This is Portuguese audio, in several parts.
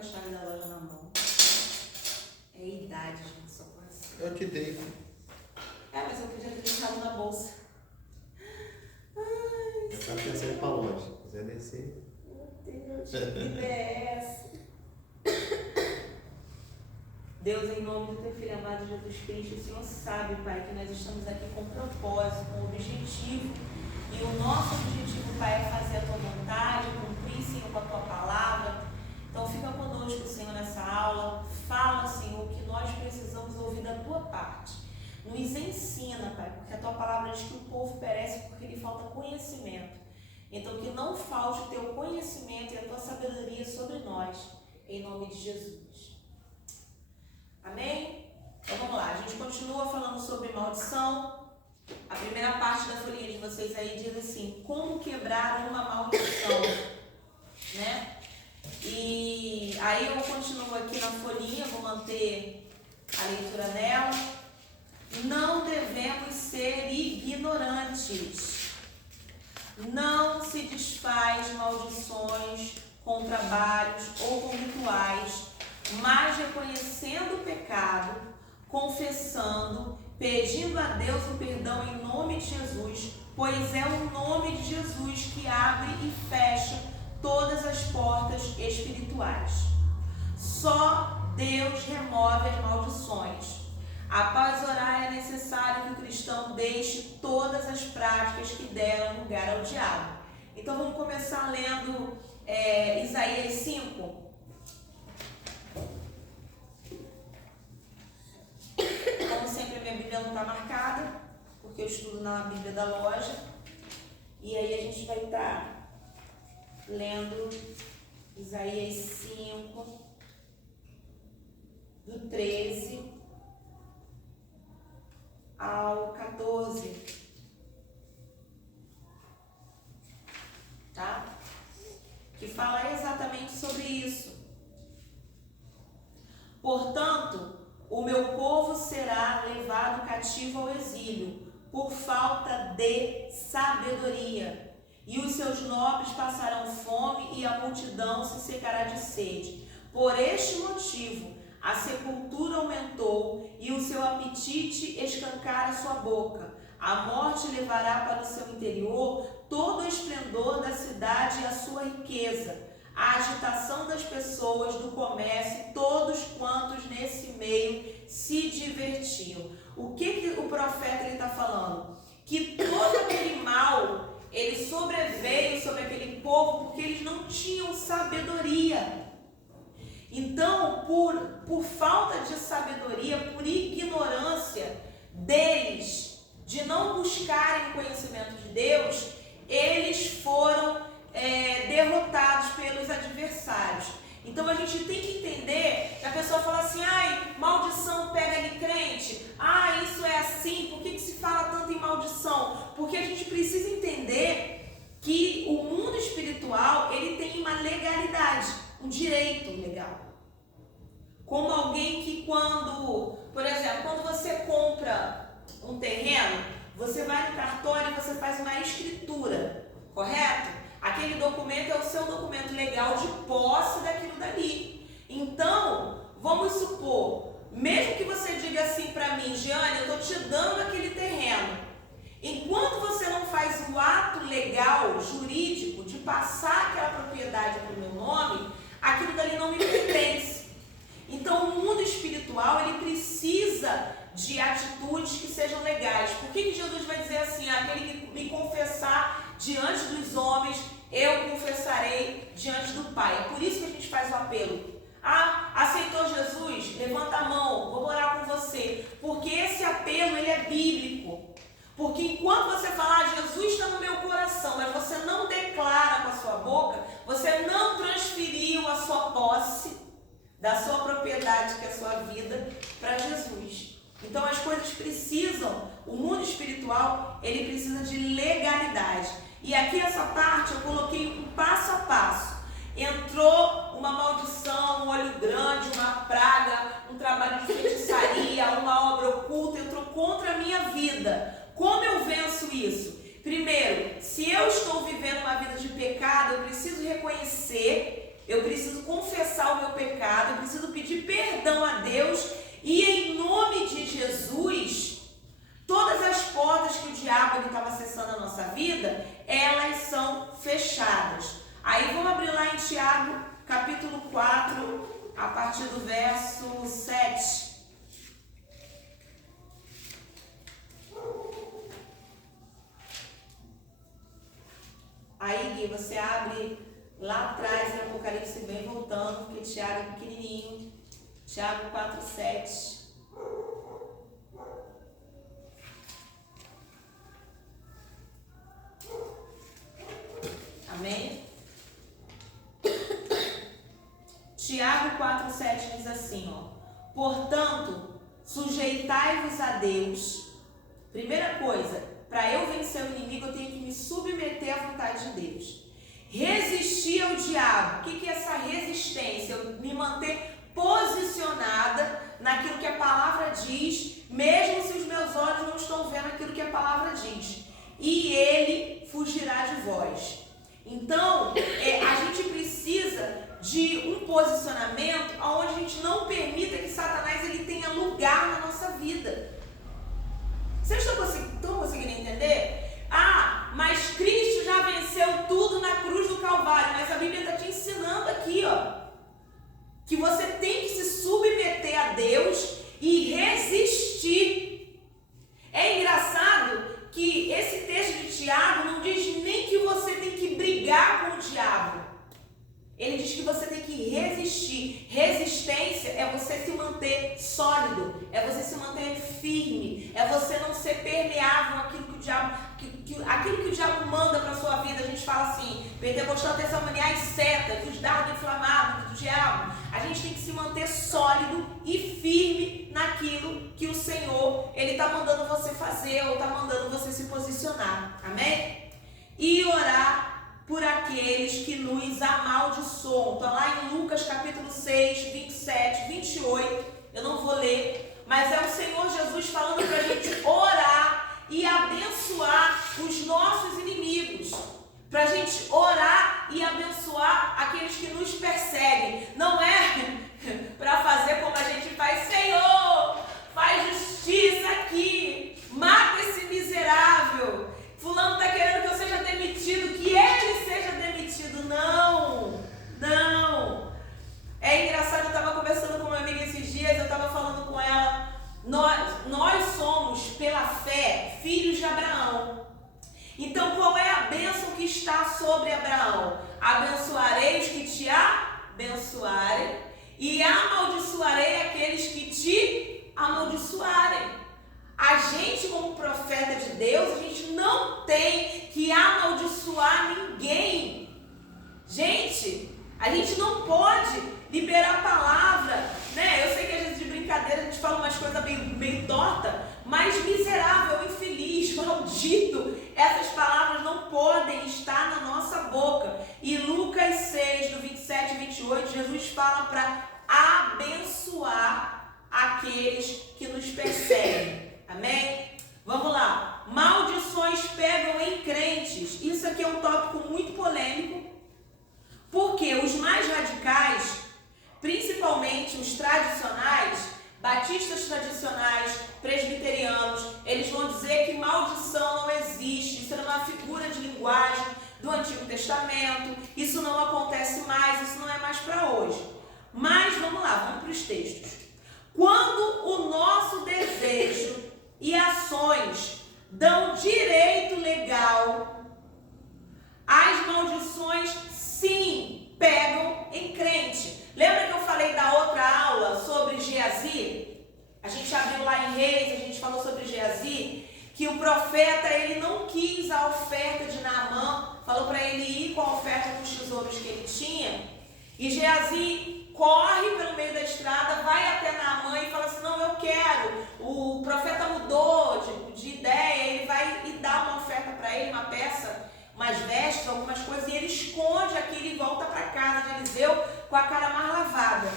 a chave da loja na mão. É idade, gente, só pode ser. Eu te dei. Mas eu podia ter deixado na bolsa. Eu tava pensando pra longe. Se quiser descer. Meu Deus, que vida é essa? Deus, em nome do teu filho amado Jesus Cristo, o Senhor sabe, Pai, que nós estamos aqui com propósito, com objetivo. E o nosso objetivo, Pai, é fazer a tua vontade, cumprir, Senhor, com a tua palavra. Então fica conosco, Senhor, nessa aula. Fala, Senhor, o que nós precisamos ouvir da tua parte. Nos ensina, Pai, porque a tua palavra diz que o povo perece porque lhe falta conhecimento. Então que não falte o teu conhecimento e a tua sabedoria sobre nós, em nome de Jesus. Amém? Então vamos lá, a gente continua falando sobre maldição. A primeira parte da folhinha de vocês aí diz assim: como quebrar uma maldição, né? E aí eu continuo aqui na folhinha, vou manter a leitura nela. Não devemos ser ignorantes. Não se desfaz maldições com trabalhos ou com rituais, mas reconhecendo o pecado, confessando, pedindo a Deus o perdão em nome de Jesus, pois é o nome de Jesus que abre e fecha todas as portas espirituais. Só Deus remove as maldições. Após orar, é necessário que o cristão deixe todas as práticas que deram lugar ao diabo. Então vamos começar lendo Isaías 5. Como sempre, a minha Bíblia não está marcada, porque eu estudo na Bíblia da loja. E aí a gente vai estar lendo Isaías 5, do 13 ao 14. Tá? Que fala exatamente sobre isso. Portanto, o meu povo será levado cativo ao exílio, por falta de sabedoria. E os seus nobres passarão fome e a multidão se secará de sede. Por este motivo, a sepultura aumentou e o seu apetite escancara sua boca. A morte levará para o seu interior todo o esplendor da cidade e a sua riqueza, a agitação das pessoas, do comércio, todos quantos nesse meio se divertiam. O que o profeta está falando? Que todo aquele mal, ele sobreveio sobre aquele povo porque eles não tinham sabedoria. Então, por falta de sabedoria, por ignorância deles, de não buscarem o conhecimento de Deus, eles foram derrotados pelos adversários. Então a gente tem que entender que a pessoa fala assim: ai, maldição pega de crente, isso é assim, por que se fala tanto em maldição? Porque a gente precisa entender que o mundo espiritual, ele tem uma legalidade, um direito legal. Como alguém que por exemplo, quando você compra um terreno, você vai no cartório e você faz uma escritura, correto? Aquele documento é o seu documento legal de posse daquilo dali. Então, vamos supor, mesmo que você diga assim para mim: Jeane, eu estou te dando aquele terreno. Enquanto você não faz o ato legal, jurídico, de passar aquela propriedade para o meu nome, aquilo dali não me pertence. Então, o mundo espiritual, ele precisa de atitudes que sejam legais. Por que Jesus vai dizer assim: aquele que me confessar diante dos homens, eu confessarei diante do Pai? É por isso que a gente faz o apelo. Aceitou Jesus? Levanta a mão, vou orar com você. Porque esse apelo, ele é bíblico. Porque enquanto você falar: Jesus está no meu coração, mas você não declara com a sua boca, você não transferiu a sua posse da sua propriedade, que é a sua vida, para Jesus. Então as coisas precisam, o mundo espiritual, ele precisa de legalidade. E aqui essa parte eu coloquei um passo a passo. Entrou uma maldição, um olho grande, uma praga, um trabalho de feitiçaria, uma obra oculta, entrou contra a minha vida. Como eu venço isso? Primeiro, se eu estou vivendo uma vida de pecado, eu preciso reconhecer, eu preciso confessar o meu pecado, eu preciso pedir perdão a Deus e em nome de Jesus, todas as portas que o diabo estava acessando a nossa vida, elas são fechadas. Aí vamos abrir lá em Tiago, capítulo 4, a partir do verso 7. Aí, Gui, você abre lá atrás em Apocalipse, bem voltando, porque Tiago é pequenininho. Tiago 4, 7. Amém? Tiago 4, 7 diz assim, ó. Portanto, sujeitai-vos a Deus. Primeira coisa, para eu vencer o inimigo, eu tenho que me submeter à vontade de Deus. Resistir ao diabo. O que é essa resistência? Eu me manter posicionada naquilo que a palavra diz, mesmo se os meus olhos não estão vendo aquilo que a palavra diz. E ele fugirá de vós. Então, a gente precisa de um posicionamento onde a gente não permita que Satanás ele tenha lugar na nossa vida. Vocês estão conseguindo entender? Ah, mas Cristo já venceu tudo na cruz do Calvário. Mas a Bíblia está te ensinando aqui, ó, que você tem que se submeter a Deus e resistir. É engraçado que esse texto de Tiago não diz nem que você tem que brigar com o diabo. Ele diz que você tem que resistir. Resistência é você se manter sólido, é você se manter firme, é você não ser permeável àquilo que o diabo, aquilo que o diabo manda para a sua vida. A gente fala assim, pentecostal, testemunhar as setas, os dardos inflamados do diabo. A gente tem que se manter sólido e firme naquilo que o Senhor ele está mandando você fazer ou está mandando você se posicionar. Amém? E orar por aqueles que nos amaldiçoam. Então lá em Lucas capítulo 6, 27, 28, eu não vou ler, mas é o Senhor Jesus falando para a gente orar e abençoar os nossos inimigos. Para a gente orar e abençoar aqueles que nos perseguem. Não é para fazer como a gente faz, Senhor, faz justiça aqui, mata esse miserável. Fulano está querendo que eu seja demitido, que ele seja demitido. Não, não. É engraçado, eu estava conversando com uma amiga esses dias, eu estava falando com ela, nós somos, pela fé, filhos de Abraão. Então, qual é a bênção que está sobre Abraão? Abençoarei os que te abençoarem e amaldiçoarei aqueles que te amaldiçoarem. A gente, como profeta de Deus, a gente não tem que amaldiçoar ninguém. Gente, a gente não pode liberar palavra, né? Eu sei que às vezes de brincadeira a gente fala umas coisas meio torta, mas miserável, infeliz, maldito, essas palavras não podem estar na nossa boca. E Lucas 6, do 27 e 28, Jesus fala para abençoar aqueles que nos perseguem. Amém? Vamos lá. Maldições pegam em crentes. Isso aqui é um tópico muito polêmico, porque os mais radicais, principalmente os tradicionais, batistas tradicionais, presbiterianos, eles vão dizer que maldição não existe. Isso era uma figura de linguagem do Antigo Testamento. Isso não acontece mais, isso não é mais para hoje. Mas vamos lá, vamos para os textos. Quando o nosso desejo e ações dão direito legal, as maldições sim pegam em crente. Lembra que eu falei da outra aula sobre Geazi? A gente abriu lá em Reis, a gente falou sobre Geazi, que o profeta ele não quis a oferta de Naamã, falou para ele ir com a oferta com os tesouros que ele tinha, e Geazi corre pelo meio da estrada, vai até Naamã e fala assim, não, eu quero. O profeta mudou de ideia, ele vai e dá uma oferta para ele, uma peça, umas vestes, algumas coisas, e ele esconde aquilo e volta para casa de Eliseu com a cara mais lavada.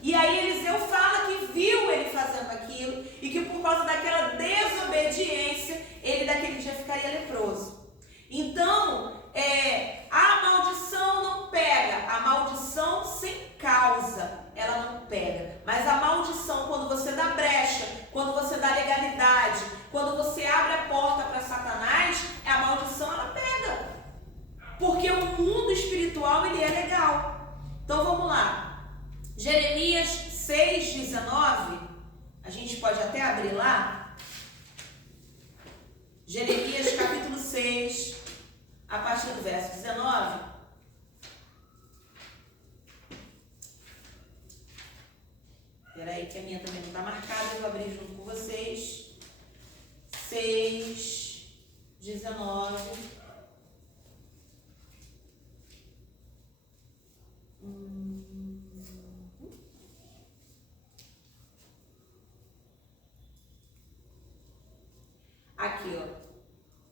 E aí Eliseu fala que viu ele fazendo aquilo e que por causa daquela desobediência, ele daquele dia ficaria leproso. Então, a maldição não pega, a maldição legalidade. Quando você abre a porta para Satanás, a maldição ela pega. Porque o mundo espiritual ele é legal. Então vamos lá. Jeremias 6:19. A gente pode até abrir lá. Jeremias capítulo 6, a partir do verso 19. Espera aí que a minha também não está marcada, eu vou abrir junto com vocês. 6:19. Aqui, ó.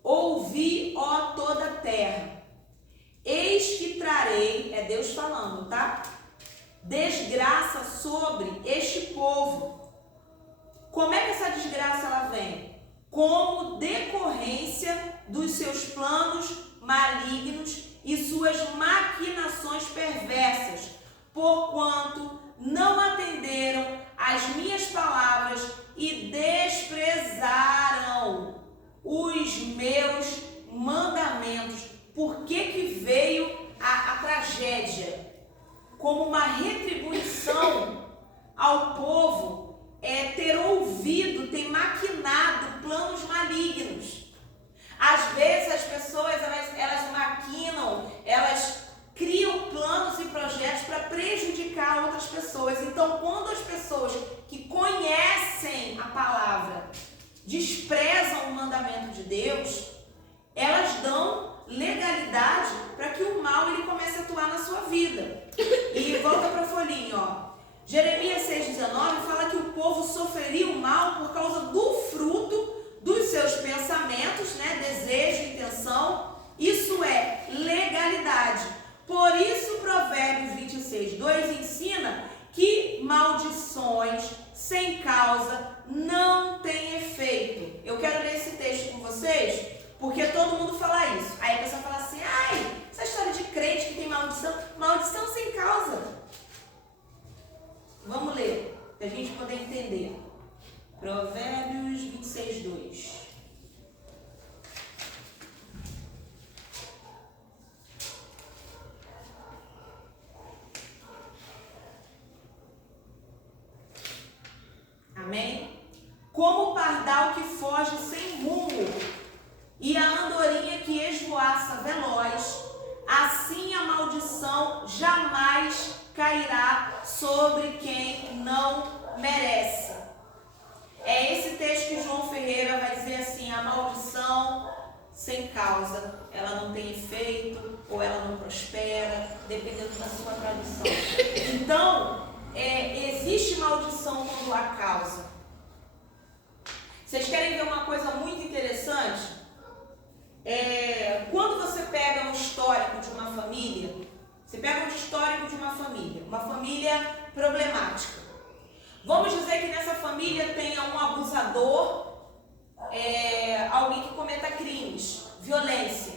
Ouvi, ó toda a terra, eis que trarei, é Deus falando, tá? Desgraça sobre este povo. Como é que essa desgraça ela vem? Como decorrência dos seus planos malignos e suas maquinações perversas, porquanto não atenderam às minhas palavras e desprezaram os meus mandamentos. Por que veio a tragédia? Como uma retribuição ao povo ter ouvido, ter maquinado planos malignos. Às vezes as pessoas elas maquinam, elas criam planos e projetos para prejudicar outras pessoas. Então, quando as pessoas que conhecem a palavra desprezam o mandamento de Deus, elas dão legalidade para que o mal ele comece a atuar na sua vida. E volta para a folhinha, ó. Jeremias 6:19 fala que o povo sofreria o mal por causa do fruto dos seus pensamentos, né? Desejo, intenção. Isso é legalidade. Por isso, Provérbios 26:2 ensina que maldições sem causa não têm efeito. Eu quero ler esse texto com vocês, porque todo mundo fala isso. Aí a pessoa fala assim, ai, essa história de crente que tem maldição, maldição sem causa. Vamos ler, para a gente poder entender. Provérbios 26:2. Amém? Como o pardal que foge sem rumo e a andorinha que esvoaça veloz, assim a maldição jamais cairá sobre quem não merece. É esse texto que João Ferreira vai dizer assim, a maldição sem causa, ela não tem efeito ou ela não prospera, dependendo da sua tradução. Então, existe maldição quando há causa. Vocês querem ver uma coisa muito interessante? Quando você pega um histórico de uma família, uma família problemática. Vamos dizer que nessa família tenha um abusador, alguém que cometa crimes, violência.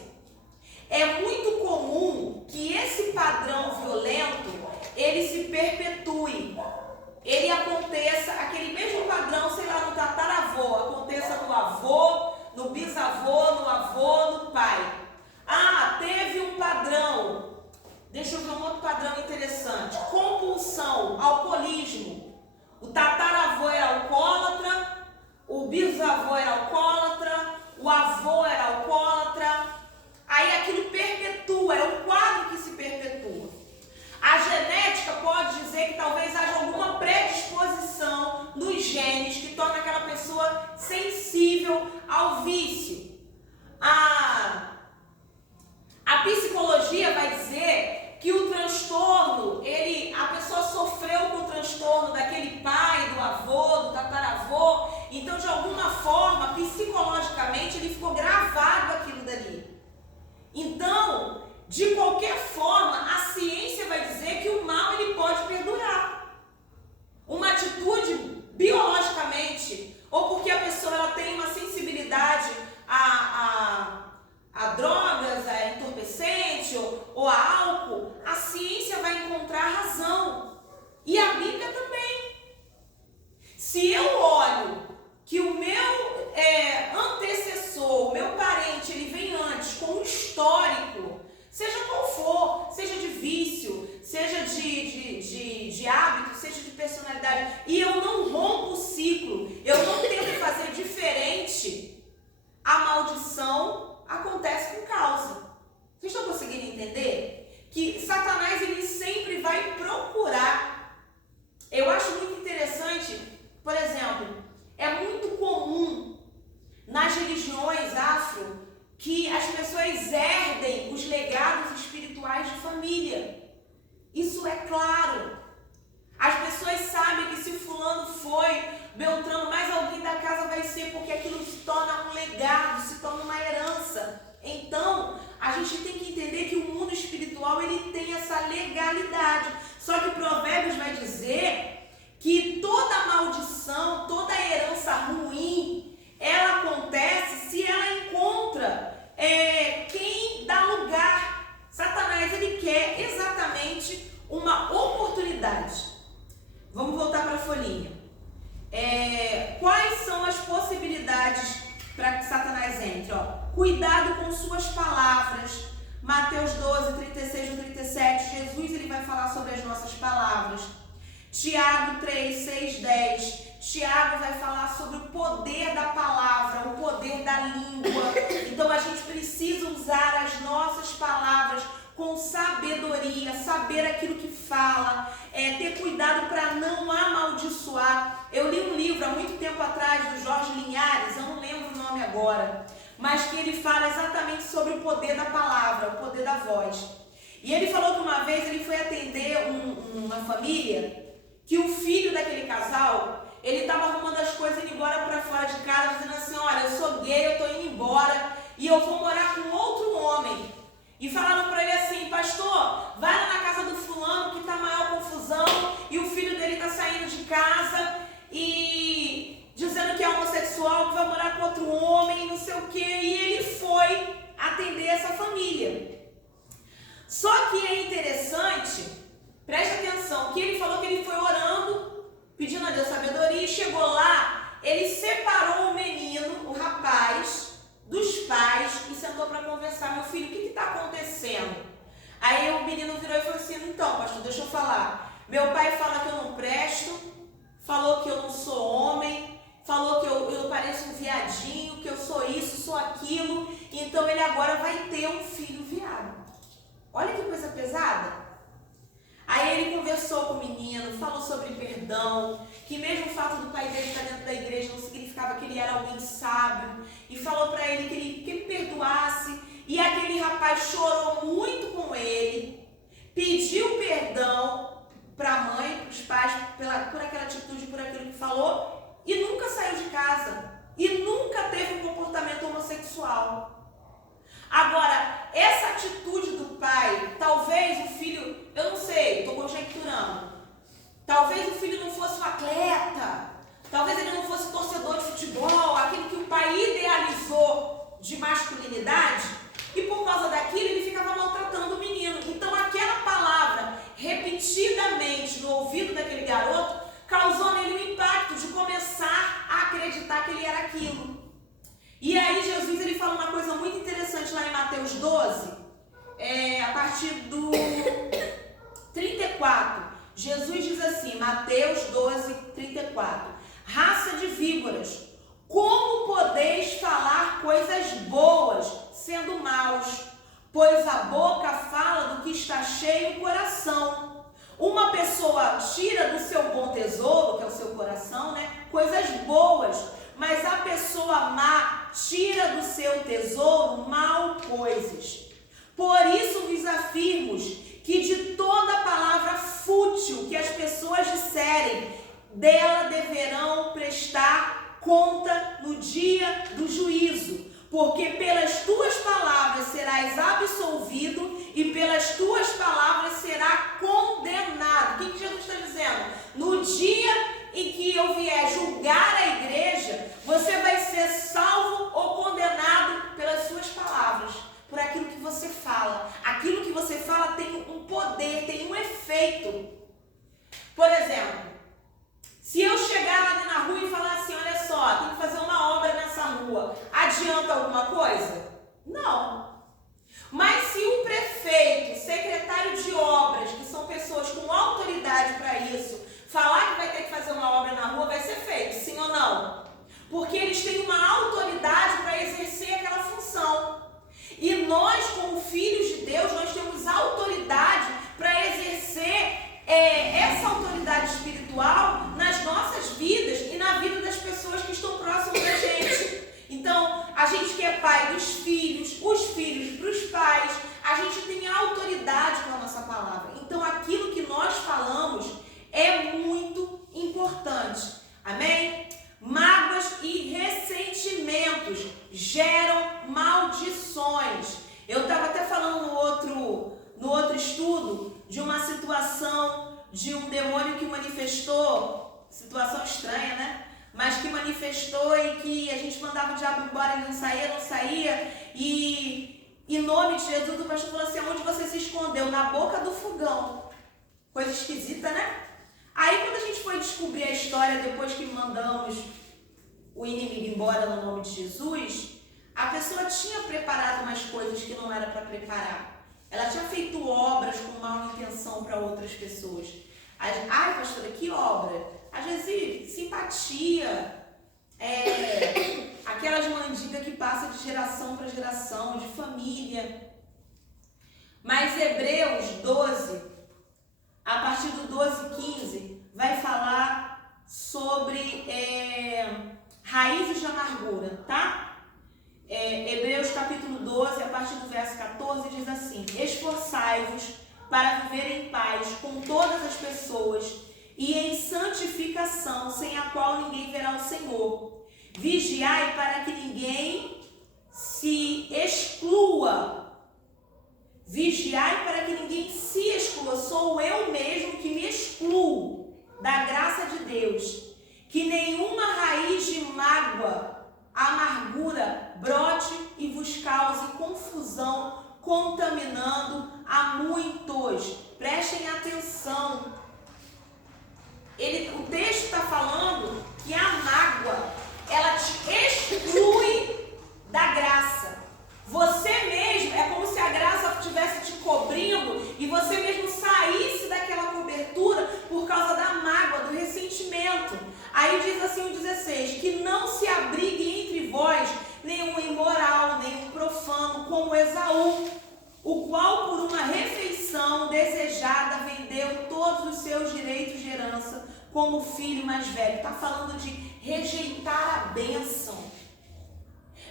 É muito comum que esse padrão violento, ele se perpetue. Ele aconteça, aquele mesmo padrão, sei lá, no tataravô, aconteça no avô, no bisavô, no avô, no pai. Ah, teve um padrão, deixa eu ver um outro padrão interessante, compulsão, alcoolismo. O tataravô era alcoólatra, o bisavô era alcoólatra, o avô era alcoólatra. Aí aquilo perpetua, é um quadro que se perpetua. A genética pode dizer que talvez haja alguma predisposição nos genes que torna aquela pessoa sensível ao vício. A psicologia vai dizer que o transtorno, a pessoa sofreu com o transtorno daquele pai, do avô, do tataravô, então de alguma forma, psicologicamente, ele ficou gravado aquilo dali. Então, de qualquer forma, a ciência vai dizer que o mal ele pode perdurar. Uma atitude biologicamente, ou porque a pessoa ela tem uma sensibilidade a drogas, a entorpecente ou a álcool, a ciência vai encontrar razão. E a Bíblia também. Se eu olho que o meu que as pessoas herdem os legados espirituais de família. Isso é claro. As pessoas sabem que se fulano foi, Beltrano, mais alguém da casa vai ser, porque aquilo se torna um legado, se torna uma herança. Então, a gente tem que entender que o mundo espiritual, ele tem essa legalidade. Só que Provérbios vai dizer que toda maldição, toda herança ruim, ela acontece se ela encontra quem dá lugar. Satanás, ele quer exatamente uma oportunidade. Vamos voltar para a folhinha. Quais são as possibilidades para que Satanás entre? Cuidado com suas palavras. Mateus 12, 36 ou 37, Jesus ele vai falar sobre as nossas palavras. Tiago 3, 6, 10. Tiago vai falar sobre o poder da palavra, o poder da língua. Então a gente precisa usar as nossas palavras com sabedoria, saber aquilo que fala, ter cuidado para não amaldiçoar. Eu li um livro há muito tempo atrás do Jorge Linhares, eu não lembro o nome agora, mas que ele fala exatamente sobre o poder da palavra, o poder da voz. E ele falou que uma vez ele foi atender uma família, que o filho daquele casal, ele estava arrumando as coisas, indo embora para fora de casa, dizendo assim, olha, eu sou gay, eu estou indo embora e eu vou morar com outro homem. E falaram para ele assim, pastor, vai lá na casa do fulano que está maior confusão e o filho dele está saindo de casa e dizendo que é homossexual, que vai morar com outro homem, não sei o quê. E ele foi atender essa família. Só que é interessante, preste atenção, que ele falou que ele foi orando, pedindo a Deus sabedoria, e chegou lá, ele separou o menino, o rapaz, dos pais e sentou para conversar. Meu filho, o que está acontecendo? Aí o menino virou e falou assim, então, pastor, deixa eu falar. Meu pai fala que eu não presto, falou que eu não sou homem, falou que eu pareço um viadinho, que eu sou isso, sou aquilo, então ele agora vai ter um filho viado. Olha que coisa pesada. Aí ele conversou com o menino, falou sobre perdão, que mesmo o fato do pai dele estar dentro da igreja não significava que ele era alguém sábio, e falou para ele que ele perdoasse, e aquele rapaz chorou muito com ele, pediu perdão para a mãe, para os pais, por aquela atitude, por aquilo que falou, e nunca saiu de casa, e nunca teve um comportamento homossexual. Agora, essa atitude do pai, talvez o filho, eu não sei, estou conjecturando, talvez o filho não fosse um atleta, talvez ele não fosse torcedor de futebol, aquilo que o pai idealizou de masculinidade, e por causa daquilo ele ficava maltratando o menino. Então aquela palavra, repetidamente no ouvido daquele garoto, causou nele um impacto de começar a acreditar que ele era aquilo. E aí Jesus ele fala uma coisa muito interessante lá em Mateus 12, a partir do 34. Jesus diz assim, Mateus 12, 34. Raça de víboras, como podeis falar coisas boas, sendo maus? Pois a boca fala do que está cheio o coração. Uma pessoa tira do seu bom tesouro, que é o seu coração, coisas boas, mas a pessoa má tira do seu tesouro mal coisas. Por isso vos afirmo que de toda palavra fútil que as pessoas disserem, dela deverão prestar conta no dia do juízo, porque pelas tuas palavras serás absolvido e pelas tuas palavras será condenado. O que Jesus está dizendo? No dia em que eu vier julgar a igreja, você vai ser salvo ou condenado pelas suas palavras, por aquilo que você fala. Aquilo que você fala tem um poder, tem um efeito. Por exemplo, se eu chegar ali na rua e falar assim, olha só, tem que fazer uma obra nessa rua, adianta alguma coisa? Não. Mas se o prefeito, secretário de obras, que são pessoas com autoridade para isso, falar que vai ter que fazer uma obra na rua, vai ser feito, sim ou não? Porque eles têm uma autoridade para exercer aquela função. E nós, como filhos de Deus, nós temos autoridade para exercer essa autoridade espiritual nas nossas vidas e na vida das pessoas que estão próximas da gente. Então, a gente que é pai dos filhos, pensamentos geram maldições. Eu estava até falando no outro estudo de uma situação de um demônio que manifestou, situação estranha, né? Mas que manifestou e que a gente mandava o diabo embora, ele não saía, e em nome de Jesus, o pastor falou assim: onde você se escondeu? Na boca do fogão. Coisa esquisita, né? Aí quando a gente foi descobrir a história, depois que mandamos o inimigo embora no nome de Jesus, a pessoa tinha preparado umas coisas que não era para preparar. Ela tinha feito obras com má intenção para outras pessoas. Ai, pastora, que obra? Às vezes, simpatia, aquelas mandigas que passam de geração para geração, de família. Mas Hebreus 12, a partir do 12:15, vai falar sobre raízes de amargura, tá? Hebreus capítulo 12, a partir do verso 14, diz assim: esforçai-vos para viver em paz com todas as pessoas e em santificação, sem a qual ninguém verá o Senhor. Vigiai para que ninguém se exclua. Vigiai para que ninguém se exclua. Sou eu mesmo que me excluo da graça de Deus. Que nenhuma raiz de mágoa, amargura, brote e vos cause confusão, contaminando a muitos. Prestem atenção. O texto está falando que a mágoa, ela te exclui da graça. Você mesmo, é como se a graça estivesse te cobrindo e você mesmo saísse daquela cobertura por causa da mágoa, do ressentimento. Aí diz assim o 16, que não se abrigue entre vós nenhum imoral, nenhum profano, como Esaú, o qual por uma refeição desejada vendeu todos os seus direitos de herança como filho mais velho. Está falando de rejeitar a bênção.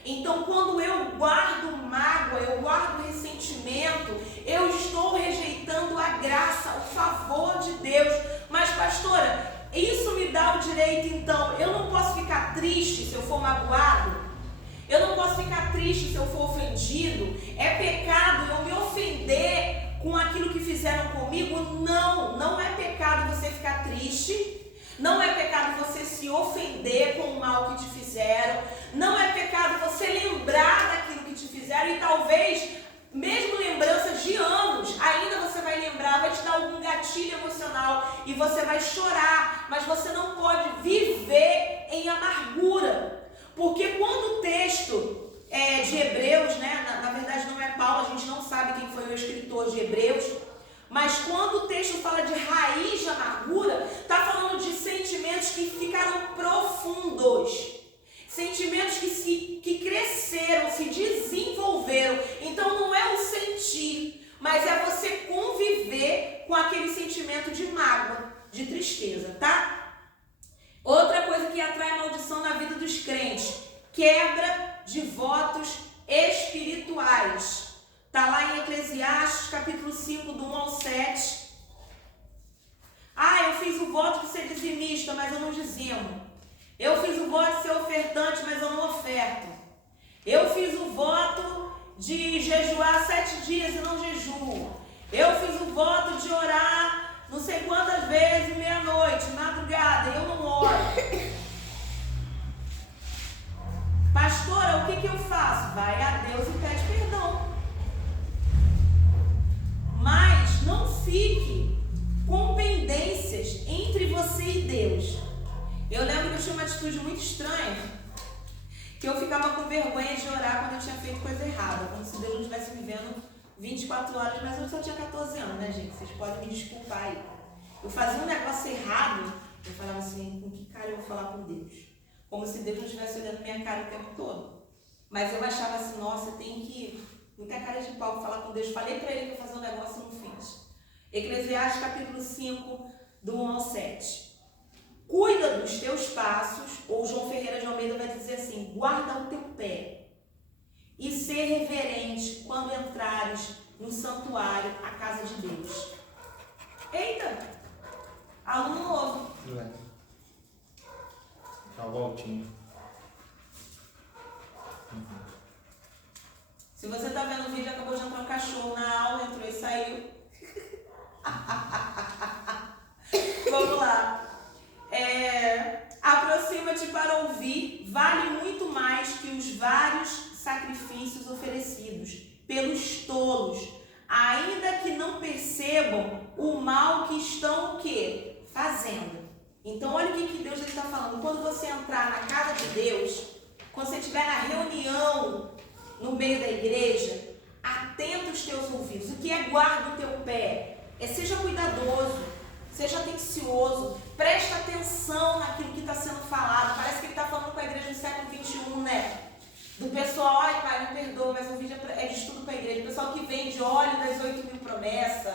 Então, quando eu guardo mágoa, eu guardo ressentimento, eu estou rejeitando a graça, o favor de Deus. Mas, pastora, isso me dá o direito, então, eu não posso ficar triste se eu for magoado? Eu não posso ficar triste se eu for ofendido? É pecado eu me ofender com aquilo que fizeram comigo? Não, não é pecado você ficar triste. Não é pecado você se ofender com o mal que te fizeram. Não é pecado você lembrar daquilo que te fizeram. E talvez, mesmo lembranças de anos, ainda você vai lembrar, vai te dar algum gatilho emocional e você vai chorar. Mas você não pode viver em amargura. Porque quando o texto de Hebreus, né, na verdade não é Paulo, a gente não sabe quem foi o escritor de Hebreus, mas quando o texto fala de raiz de amargura, está falando de sentimentos que ficaram profundos, sentimentos que cresceram, se desenvolveram. Então não é o sentir, mas é você conviver com aquele sentimento de mágoa, de tristeza, tá? Outra coisa que atrai maldição na vida dos crentes, quebra de votos espirituais. Está lá em Eclesiastes, capítulo 5, do 1 ao 7. Eu fiz o voto de ser dizimista, mas eu não dizimo. Eu fiz o voto de ser ofertante, mas eu não oferto. Eu fiz o voto de jejuar 7 dias e não jejuo. Eu fiz o voto de orar não sei quantas vezes, meia-noite, madrugada, e eu não oro. Pastora, o que eu faço? Vai a Deus e pede perdão. Mas não fique com pendências entre você e Deus. Eu lembro que eu tinha uma atitude muito estranha, que eu ficava com vergonha de orar quando eu tinha feito coisa errada, como se Deus não estivesse me vendo 24 horas, mas eu só tinha 14 anos, né, gente? Vocês podem me desculpar aí. Eu fazia um negócio errado, eu falava assim, com que cara eu vou falar com Deus? Como se Deus não estivesse olhando minha cara o tempo todo. Mas eu achava assim, nossa, tem que... muita cara de pau para falar com Deus. Falei para ele que ia fazer um negócio e não fiz. Eclesiastes capítulo 5, do 1 ao 7. Cuida dos teus passos, ou João Ferreira de Almeida vai dizer assim, guarda o teu pé e ser reverente quando entrares no santuário, a casa de Deus. Eita! Aluno novo. Dá uma voltinha. Se você está vendo o vídeo, acabou de entrar um cachorro na aula, entrou e saiu. Vamos lá. Aproxima-te para ouvir, vale muito mais que os vários sacrifícios oferecidos pelos tolos, ainda que não percebam o mal que estão o quê? Fazendo. Então olha o que Deus está falando. Quando você entrar na casa de Deus, quando você estiver na reunião no meio da igreja, atenta os teus ouvidos. O que é guarda o teu pé? Seja cuidadoso, seja atencioso, presta atenção naquilo que está sendo falado. Parece que ele está falando com a igreja do século XXI, né? Do pessoal, ai pai, me perdoa, mas o vídeo é de estudo para a igreja. O pessoal que vende óleo das 8.000 promessas,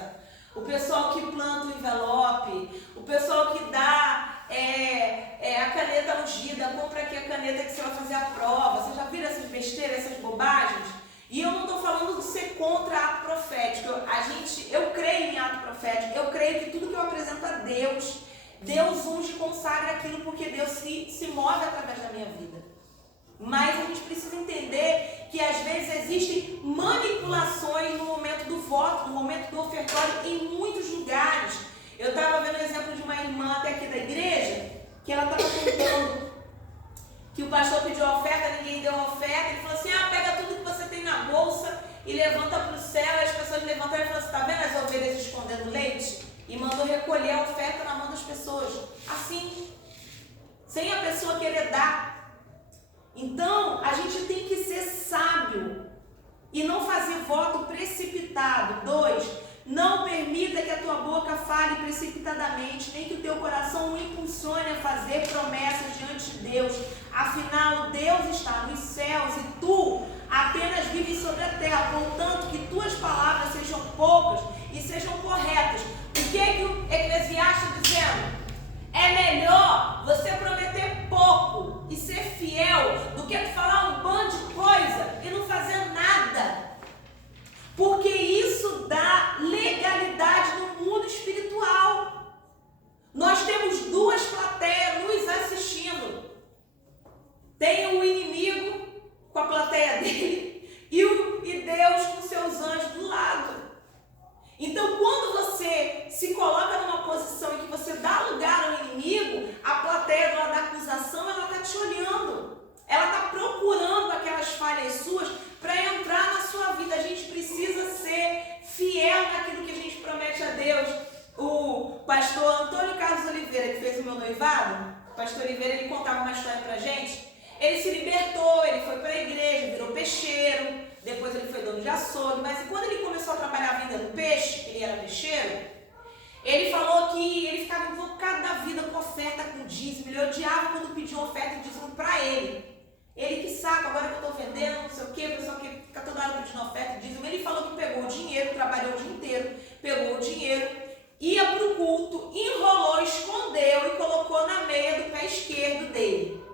o pessoal que planta o envelope, o pessoal que dá a caneta ungida, compra aqui a caneta que você vai fazer a prova. Você já viram essas besteiras, essas bobagens? E eu não estou falando de ser contra ato profético. Eu creio em ato profético. Eu creio que tudo que eu apresento a Deus, Deus unge e consagra aquilo porque Deus se move através da minha vida. Mas a gente precisa entender que às vezes existem manipulações no momento do voto, no momento do ofertório, em muitos lugares. Eu estava vendo o exemplo de uma irmã até aqui da igreja, que ela estava contando que o pastor pediu a oferta, ninguém deu a oferta. Ele falou assim, pega tudo que você tem na bolsa e levanta para o céu. E as pessoas levantaram e falaram assim, tá vendo as ovelhas escondendo leite? E mandou recolher a oferta na mão das pessoas. Assim, sem a pessoa querer dar. Então, a gente tem que ser sábio e não fazer voto precipitado. 2, não permita que a tua boca fale precipitadamente, nem que o teu coração o impulsione a fazer promessas diante de Deus. Afinal, Deus está nos céus e tu apenas vives sobre a terra. Portanto, que tuas palavras sejam poucas e sejam corretas. O que é que o Eclesiastes está dizendo? É melhor você prometer pouco e ser fiel do que tu falar um bando de coisa e não fazer nada. Porque isso dá legalidade no mundo espiritual. Nós temos duas plateias nos assistindo. Tem o inimigo com a plateia dele e Deus com seus anjos do lado. Então, quando você se coloca numa posição em que você dá lugar ao inimigo, a plateia do lado da acusação, ela está te olhando. Ela está procurando aquelas falhas suas para entrar na sua vida. A gente precisa ser fiel naquilo que a gente promete a Deus. O pastor Antônio Carlos Oliveira, que fez o meu noivado, o pastor Oliveira, ele contava uma história pra gente. Ele se libertou, ele foi para a igreja, virou peixeiro, depois ele foi dono de açougue, mas quando ele começou a trabalhar vendendo peixe, que ele era peixeiro, ele falou que ele ficava invocado da vida com oferta, com dízimo. Ele odiava quando pediam oferta e dízimo para ele. Ele, que saco, agora que eu estou vendendo, não sei o que, o pessoal que fica toda hora pedindo oferta e dízimo. Ele falou que pegou o dinheiro, trabalhou o dia inteiro, pegou o dinheiro, ia para o culto, enrolou, escondeu e colocou na meia do pé esquerdo dele.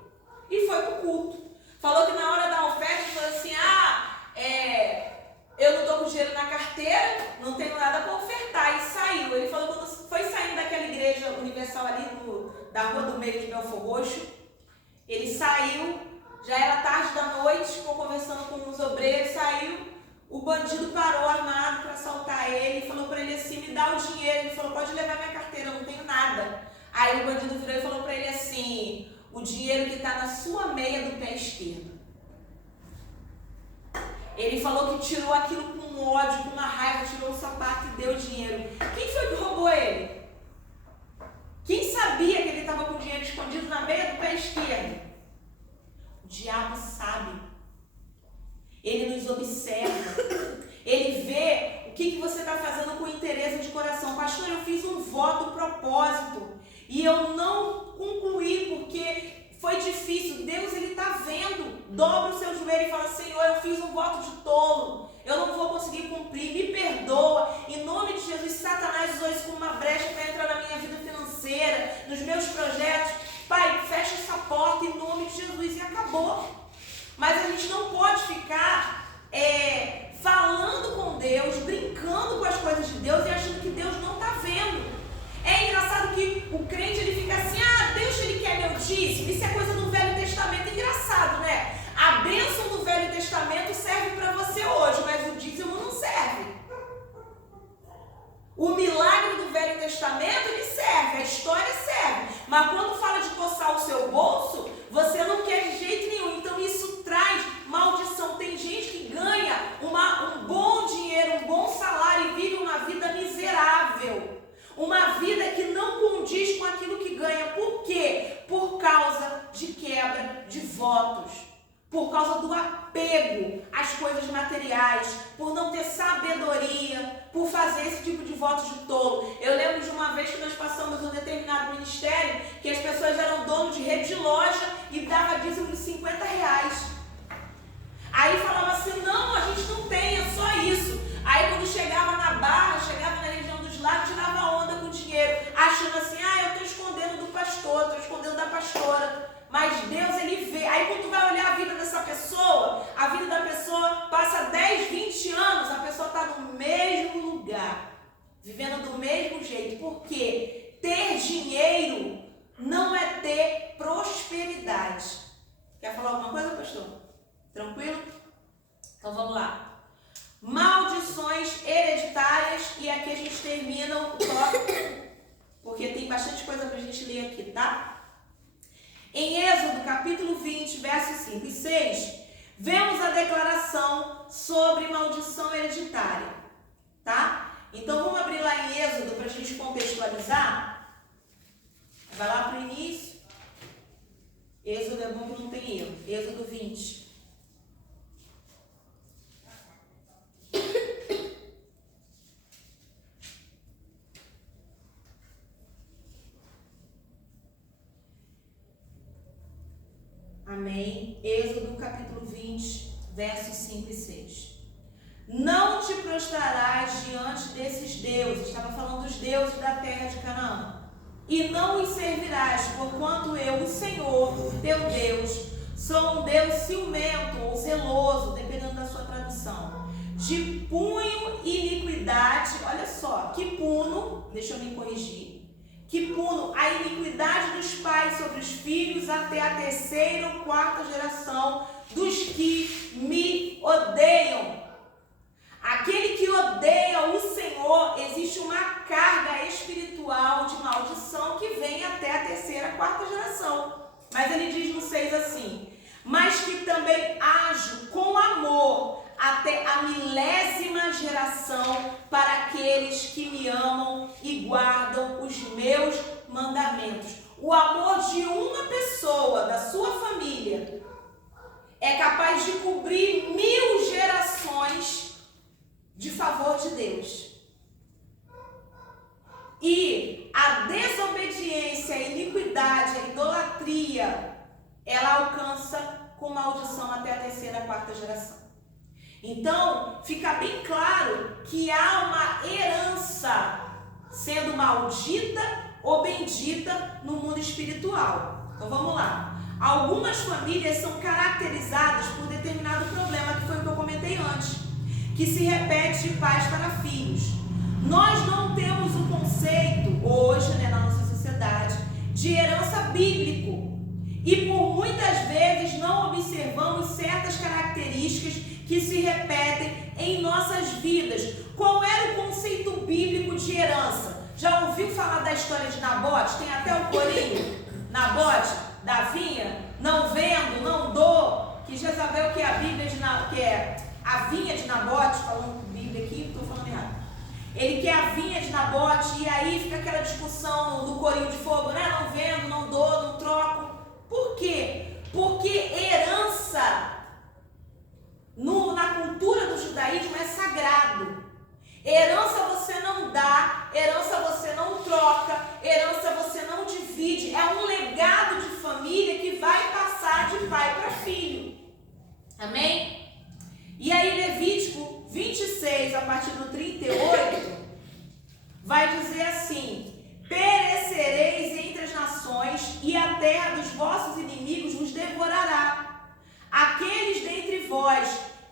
E foi para o culto. Falou que na hora da oferta, ele falou assim, eu não estou com dinheiro na carteira, não tenho nada para ofertar. E saiu. Ele falou que quando foi saindo daquela igreja universal ali da Rua do Meio de Belfor Roxo, ele saiu, já era tarde da noite, ficou conversando com uns obreiros, saiu, o bandido parou armado para assaltar ele, falou para ele assim, me dá o dinheiro. Ele falou, pode levar minha carteira, eu não tenho nada. Aí o bandido virou e falou para ele assim, o dinheiro que está na sua meia do pé esquerdo. Ele falou que tirou aquilo com ódio, com uma raiva, tirou o sapato e deu o dinheiro. Quem foi que roubou ele? Quem sabia que ele estava com o dinheiro escondido na meia do pé esquerdo? O diabo sabe. Ele nos observa. Ele vê o que você está fazendo com interesse de coração. Pastor, eu fiz um voto propósito e eu não concluí porque foi difícil. Deus, ele está vendo. Dobra o seu joelho e fala, Senhor, eu fiz um voto de tolo. Eu não vou conseguir cumprir. Me perdoa. Em nome de Jesus, Satanás usou isso como uma brecha para entrar na minha vida financeira, nos meus projetos. Pai, fecha essa porta em nome de Jesus. E acabou. Mas a gente não pode ficar falando com Deus, brincando com as coisas de Deus e achando que Deus não está vendo. É engraçado que o crente ele fica assim, Deus ele quer meu dízimo. Isso é coisa do Velho Testamento. Engraçado, né? A bênção do Velho causa do apego às coisas materiais, por não ter sabedoria, por fazer esse tipo de votos de tolo. Eu lembro de uma vez que nós passamos um determinado ministério que as pessoas eram donos de rede de loja e dava dízimo de R$50. Aí falava assim, não, a gente não tem, é só isso. Aí quando chegava na Barra, chegava na região dos lagos, tirava onda com dinheiro, achando assim, eu estou escondendo do pastor, estou escondendo da pastora. Mas Deus, Ele vê. Aí quando tu vai olhar a vida dessa pessoa, a vida da pessoa passa 10, 20 anos, a pessoa está no mesmo lugar, vivendo do mesmo jeito. Porque ter dinheiro não é ter prosperidade. Quer falar alguma coisa, pastor? Tranquilo? Então vamos lá. Maldições hereditárias, e aqui a gente termina o tópico, porque tem bastante coisa para a gente ler aqui, tá? Em Êxodo, capítulo 20, versos 5 e 6, vemos a declaração sobre maldição hereditária, tá? Então vamos abrir lá em Êxodo para a gente contextualizar. Vai lá para o início. Êxodo é bom que não tem erro. Êxodo 20. Amém. Êxodo capítulo 20, versos 5 e 6. Não te prostrarás diante desses deuses, estava falando dos deuses da terra de Canaã, e não os servirás, porquanto eu, o Senhor, teu Deus, sou um Deus ciumento ou zeloso, dependendo da sua tradução, de punho e iniquidade. Olha só, que puno, deixa eu me corrigir, que puno a iniquidade dos pais sobre os filhos até a terceira ou quarta geração dos que me odeiam. Aquele que odeia o Senhor, existe uma carga espiritual de maldição que vem até a terceira, quarta geração. Mas ele diz no 6 assim, mas que também ajo com amor até a 1000ª geração para aqueles que me amam e guardam os meus mandamentos. O amor de uma pessoa, da sua família, é capaz de cobrir 1000 gerações de favor de Deus. E a desobediência, a iniquidade, a idolatria, ela alcança com maldição até a terceira, quarta geração. Então, fica bem claro que há uma herança sendo maldita ou bendita no mundo espiritual. Então, vamos lá. Algumas famílias são caracterizadas por determinado problema, que foi o que eu comentei antes, que se repete de pais para filhos. Nós não temos o conceito, hoje, na nossa sociedade, de herança bíblico. E por muitas vezes não observamos certas características que se repetem em nossas vidas. Qual era o conceito bíblico de herança? Já ouviu falar da história de Nabote? Tem até o corinho. Nabote, da vinha, não vendo, não dou. Que Jezabel, que é a Bíblia que é a vinha de Nabote, falando Bíblia aqui, estou falando errado. Ele quer a vinha de Nabote, e aí fica aquela discussão do corinho de fogo, né? Não vendo, não dou, não troco. Por quê? Porque herança na cultura do judaísmo é sagrado. Herança você não dá, herança você não troca, herança você não divide. É um legado de família que vai passar de pai para filho. Amém? E aí Levítico 26, a partir do 38, vai dizer assim: perecereis entre as nações, e a terra dos vossos inimigos vos devorará. Aqueles dentre vós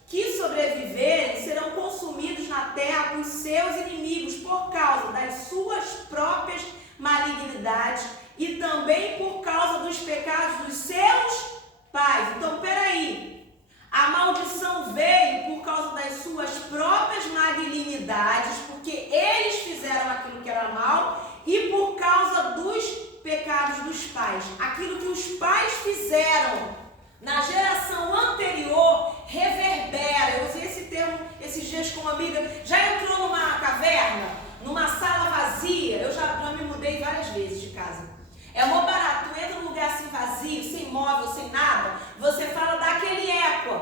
que sobreviverem serão consumidos na terra por seus inimigos por causa das suas próprias malignidades e também por causa dos pecados dos seus pais. Então, peraí, a maldição veio por causa das suas próprias malignidades, porque eles fizeram aquilo que era mal, e por causa dos pecados dos pais. Aquilo que os pais fizeram na geração anterior reverbera. Eu usei esse termo esses dias com uma amiga. Já entrou numa caverna, numa sala vazia? Eu já me mudei várias vezes de casa. É mó barato. Tu entra num lugar assim vazio, sem móvel, sem nada, você fala daquele eco.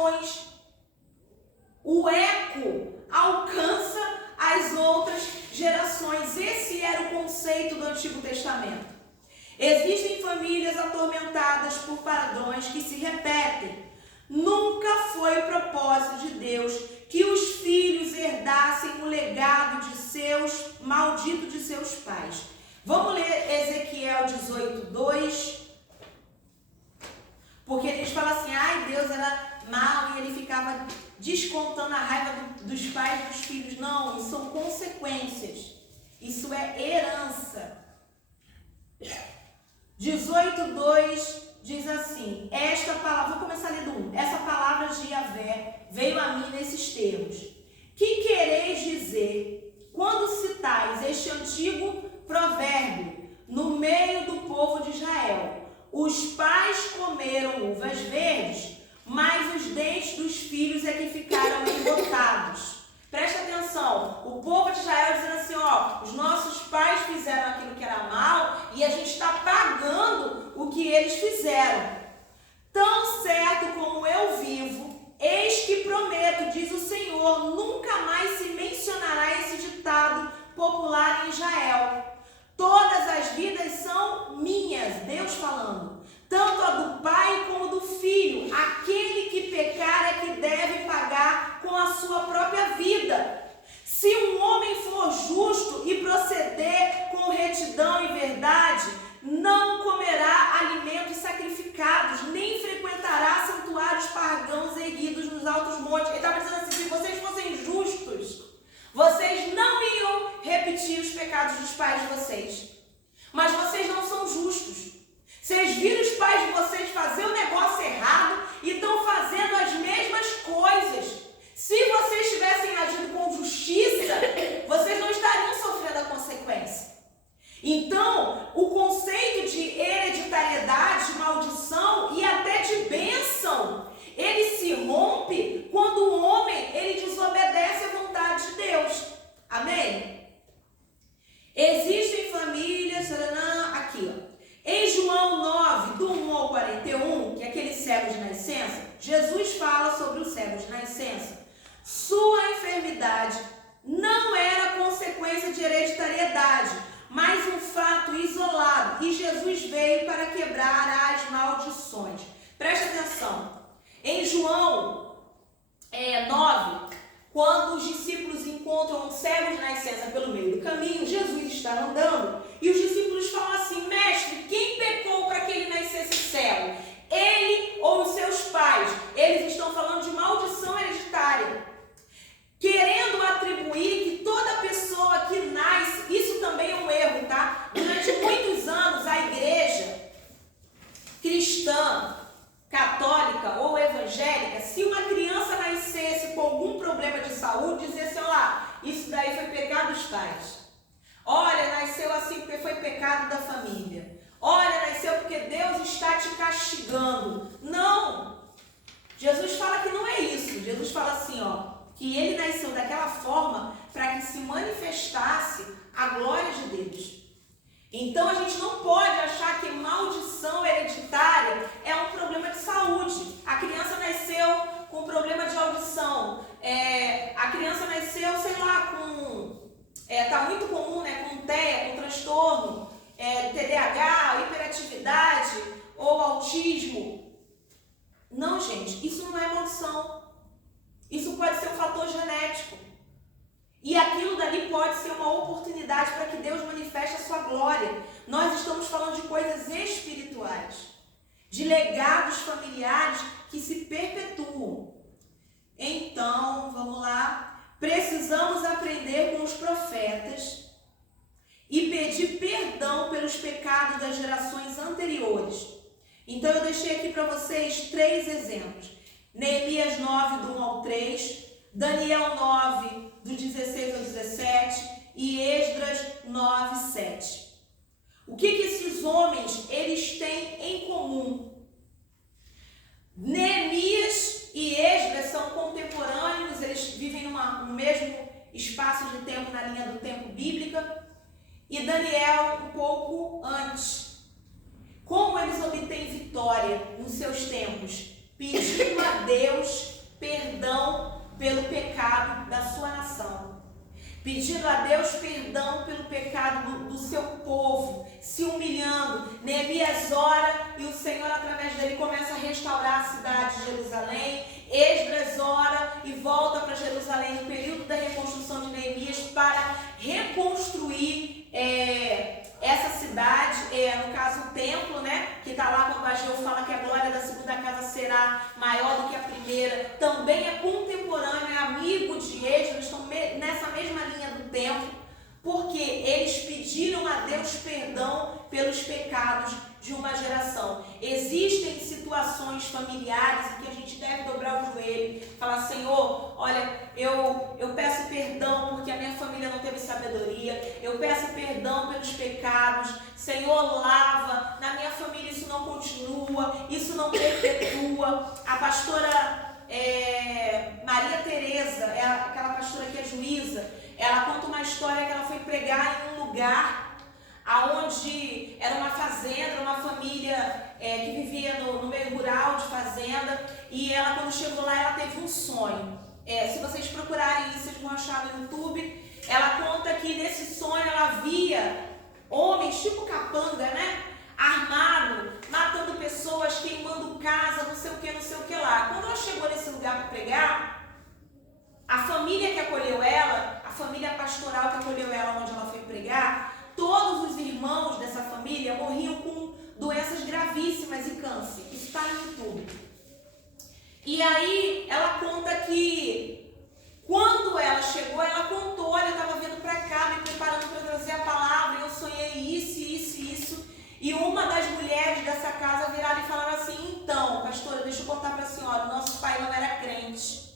gerações. O eco alcança as outras gerações. Esse era o conceito do Antigo Testamento. Existem famílias atormentadas por padrões que se repetem. Nunca foi o propósito de Deus que os filhos herdassem o legado de maldito de seus pais. Vamos ler Ezequiel 18:2. Porque a gente fala assim, Deus era mau e ele ficava descontando a raiva dos pais dos filhos. Não, isso são consequências. Isso é herança. 18:2 diz assim, esta palavra, vou começar lendo 1. Essa palavra de Yahvé veio a mim nesses termos. Que quereis dizer quando citais este antigo provérbio no meio do povo de Israel? Os pais comeram uvas verdes, mas os dentes dos filhos é que ficaram embotados. Presta atenção, o povo de Israel dizendo assim, os nossos pais fizeram aquilo que era mal e a gente está pagando o que eles fizeram. Tão certo como eu vivo, eis que prometo, diz o Senhor, nunca mais se mencionará esse ditado popular em Israel. Todas as vidas são minhas, Deus falando, tanto a do pai como do filho. Aquele que pecar é que deve pagar com a sua própria vida. Se um homem for justo e proceder com retidão e verdade, não comerá alimentos sacrificados, nem frequentará santuários pagãos erguidos nos altos montes. Ele estava dizendo assim, se vocês fossem justos, vocês não iam repetir os pecados dos pais de vocês. Mas vocês não são justos. Vocês viram os pais de vocês fazer o negócio errado e estão fazendo as mesmas coisas. Se vocês tivessem agido com justiça, vocês não estariam sofrendo a consequência. Então, o conceito de hereditariedade, de maldição e até de bênção, ele se rompe quando o homem ele desobedece à vontade de Deus. Amém? Existem famílias, aqui, em João 9, do 1 ao 41, que é aquele cego de nascença, Jesus fala sobre o cego de nascença. Sua enfermidade não era consequência de hereditariedade, mas um fato isolado, e Jesus veio para quebrar as maldições. Preste atenção. Em João 9, quando os discípulos encontram um cego de nascença pelo meio do caminho, Jesus está andando e os discípulos falam assim, mestre, quem pecou para que ele nascesse cego? Ele ou os seus pais? Eles estão falando de maldição hereditária, querendo atribuir que toda pessoa que nasce, isso também é um erro, tá? Durante muitos anos a igreja cristã, católica ou evangélica, se uma criança nascesse com algum problema de saúde, dizia assim, isso daí foi pecado dos pais. Olha, nasceu assim porque foi pecado da família. Olha, nasceu porque Deus está te castigando. Não! Jesus fala que não é isso. Jesus fala assim, que ele nasceu daquela forma para que se manifestasse a glória de Deus. Então a gente não pode achar que maldição hereditária é um problema de saúde. A criança nasceu com problema de audição. A criança nasceu, com... tá muito comum, né? Com TEA, com transtorno, TDAH, hiperatividade ou autismo. Não, gente, isso não é maldição. Isso pode ser um fator genético. E aquilo dali pode ser uma oportunidade para que Deus manifeste a sua glória. Nós estamos falando de coisas espirituais, de legados familiares que se perpetuam. Então, vamos lá. Precisamos aprender com os profetas e pedir perdão pelos pecados das gerações anteriores. Então, eu deixei aqui para vocês 3 exemplos. Neemias 9, do 1 ao 3, Daniel 9, do 16 ao 17 e Esdras 9, 7. O que esses homens eles têm em comum? Neemias e Esdras são contemporâneos, eles vivem no mesmo espaço de tempo na linha do tempo bíblica, e Daniel um pouco antes. Como eles obtêm vitória nos seus tempos? Pedindo a Deus perdão pelo pecado da sua nação. Pedindo a Deus perdão pelo pecado do seu povo, se humilhando. Neemias ora e o Senhor, através dele, começa a restaurar a cidade de Jerusalém. Esdras ora e volta para Jerusalém no período da reconstrução de Neemias para reconstruir essa cidade, no caso o templo, né? Que está lá quando Ageu fala que a glória da segunda casa será maior do que a primeira. Também é contemporâneo, é amigo de Esdras, estão nessa mesma linha do templo, porque eles pediram a Deus perdão pelos pecados de uma geração. Existem situações familiares em que a gente deve dobrar o joelho e falar: Senhor, olha, eu peço perdão porque a minha família não teve sabedoria, eu peço perdão pelos pecados, Senhor, lava, na minha família isso não continua, isso não perpetua. A pastora Maria Tereza, aquela pastora que é juíza, ela conta uma história que ela foi pregar em um lugar aonde era uma fazenda, uma família que vivia no meio rural de fazenda, e ela, quando chegou lá, ela teve um sonho. Se vocês procurarem isso, vocês vão achar no YouTube. Ela conta que nesse sonho ela via homens, tipo capanga, né? Armado, matando pessoas, queimando casa, não sei o que lá. Quando ela chegou nesse lugar para pregar, a família que acolheu ela, a família pastoral que acolheu ela onde ela foi pregar, todos os irmãos dessa família morriam com doenças gravíssimas e câncer. Isso está no YouTube. E aí ela conta que quando ela chegou, ela contou: olha, eu estava vindo para cá, me preparando para trazer a palavra, eu sonhei isso. E uma das mulheres dessa casa viraram e falaram assim: então, pastora, deixa eu contar para a senhora, o nosso pai não era crente.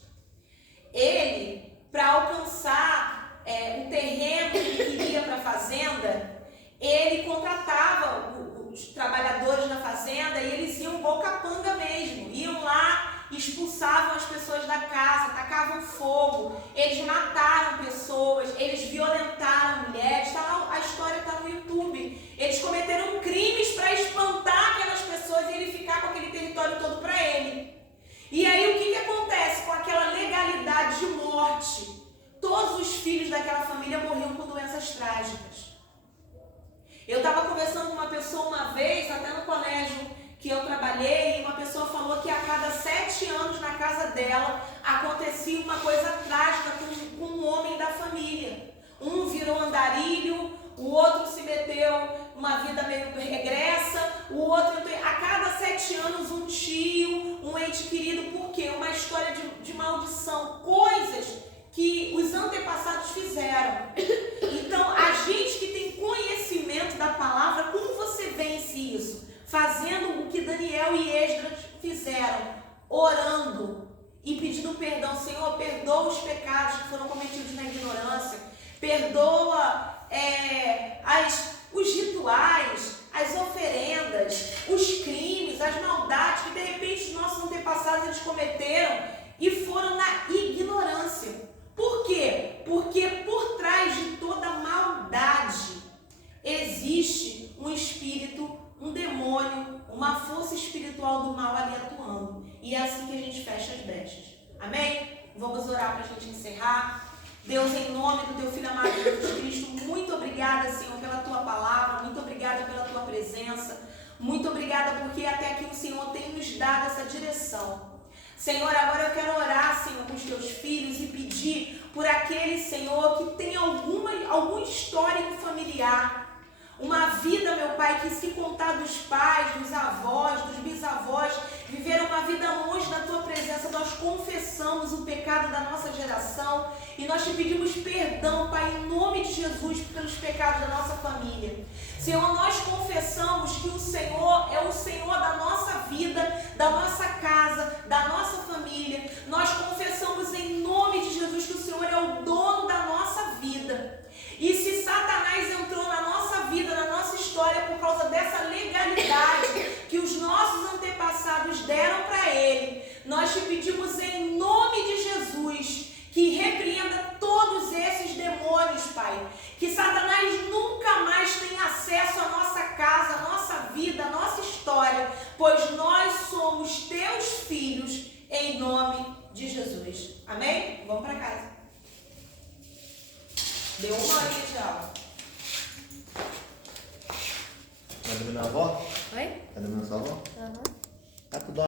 Ele, para alcançar um terreno que ele queria para a fazenda, ele contratava os trabalhadores na fazenda e eles iam boca-panga mesmo. Iam lá, expulsavam as pessoas da casa, tacavam fogo, eles mataram pessoas, eles violentaram mulheres. A história está no YouTube. Eles cometeram crimes para espantar aquelas pessoas e ele ficar com aquele território todo para ele. E aí o que acontece com aquela legalidade de morte? Todos os filhos daquela família morriam com doenças trágicas. Eu estava conversando com uma pessoa uma vez, até no colégio que eu trabalhei, e uma pessoa falou que a cada 7 anos na casa dela acontecia uma coisa trágica com um homem da família. Um virou andarilho, o outro se meteu uma vida meio regressa, o outro, a cada 7 anos, um tio, um ente querido. Por quê? Uma história de maldição, coisas que os antepassados fizeram. Então, a gente que tem conhecimento da palavra, como você vence isso? Fazendo o que Daniel e Esdras fizeram, orando e pedindo perdão. Senhor, perdoa os pecados que foram cometidos na ignorância, perdoa os rituais, as oferendas, os crimes, as maldades que de repente os nossos antepassados eles cometeram e foram na ignorância. Por quê? Porque por trás de toda maldade existe um espírito, um demônio, uma força espiritual do mal ali atuando. E é assim que a gente fecha as brechas. Amém? Vamos orar para a gente encerrar. Deus, em nome do teu Filho amado Jesus Cristo, muito obrigada, Senhor, pela tua palavra, muito obrigada pela tua presença, muito obrigada porque até aqui o Senhor tem nos dado essa direção. Senhor, agora eu quero orar, Senhor, com os teus filhos e pedir por aquele, Senhor, que tem algum histórico familiar, uma vida, meu Pai, que se contar dos pais, dos avós, dos bisavós, viveram uma vida longe da tua presença. Nós confessamos o pecado da nossa geração e nós te pedimos perdão, Pai, em nome de Jesus, pelos pecados da nossa família. Senhor, nós confessamos que o Senhor é o Senhor da nossa vida, da nossa casa, da nossa família. Nós confessamos em nome de Jesus que o Senhor é o dono da nossa vida. E se Satanás entrou na nossa vida, na nossa história, por causa dessa legalidade que os nossos antepassados deram para ele, nós te pedimos em nome de Jesus que repreenda todos esses demônios, Pai. Que Satanás nunca mais tenha acesso à nossa casa, à nossa vida, à nossa história, pois nós somos teus filhos, em nome de Jesus. Amém? Vamos para casa. Deu 1 horinha de aula. Vai dormir na avó? Oi? Vai dormir na sua avó? Aham. Ah, tu dorme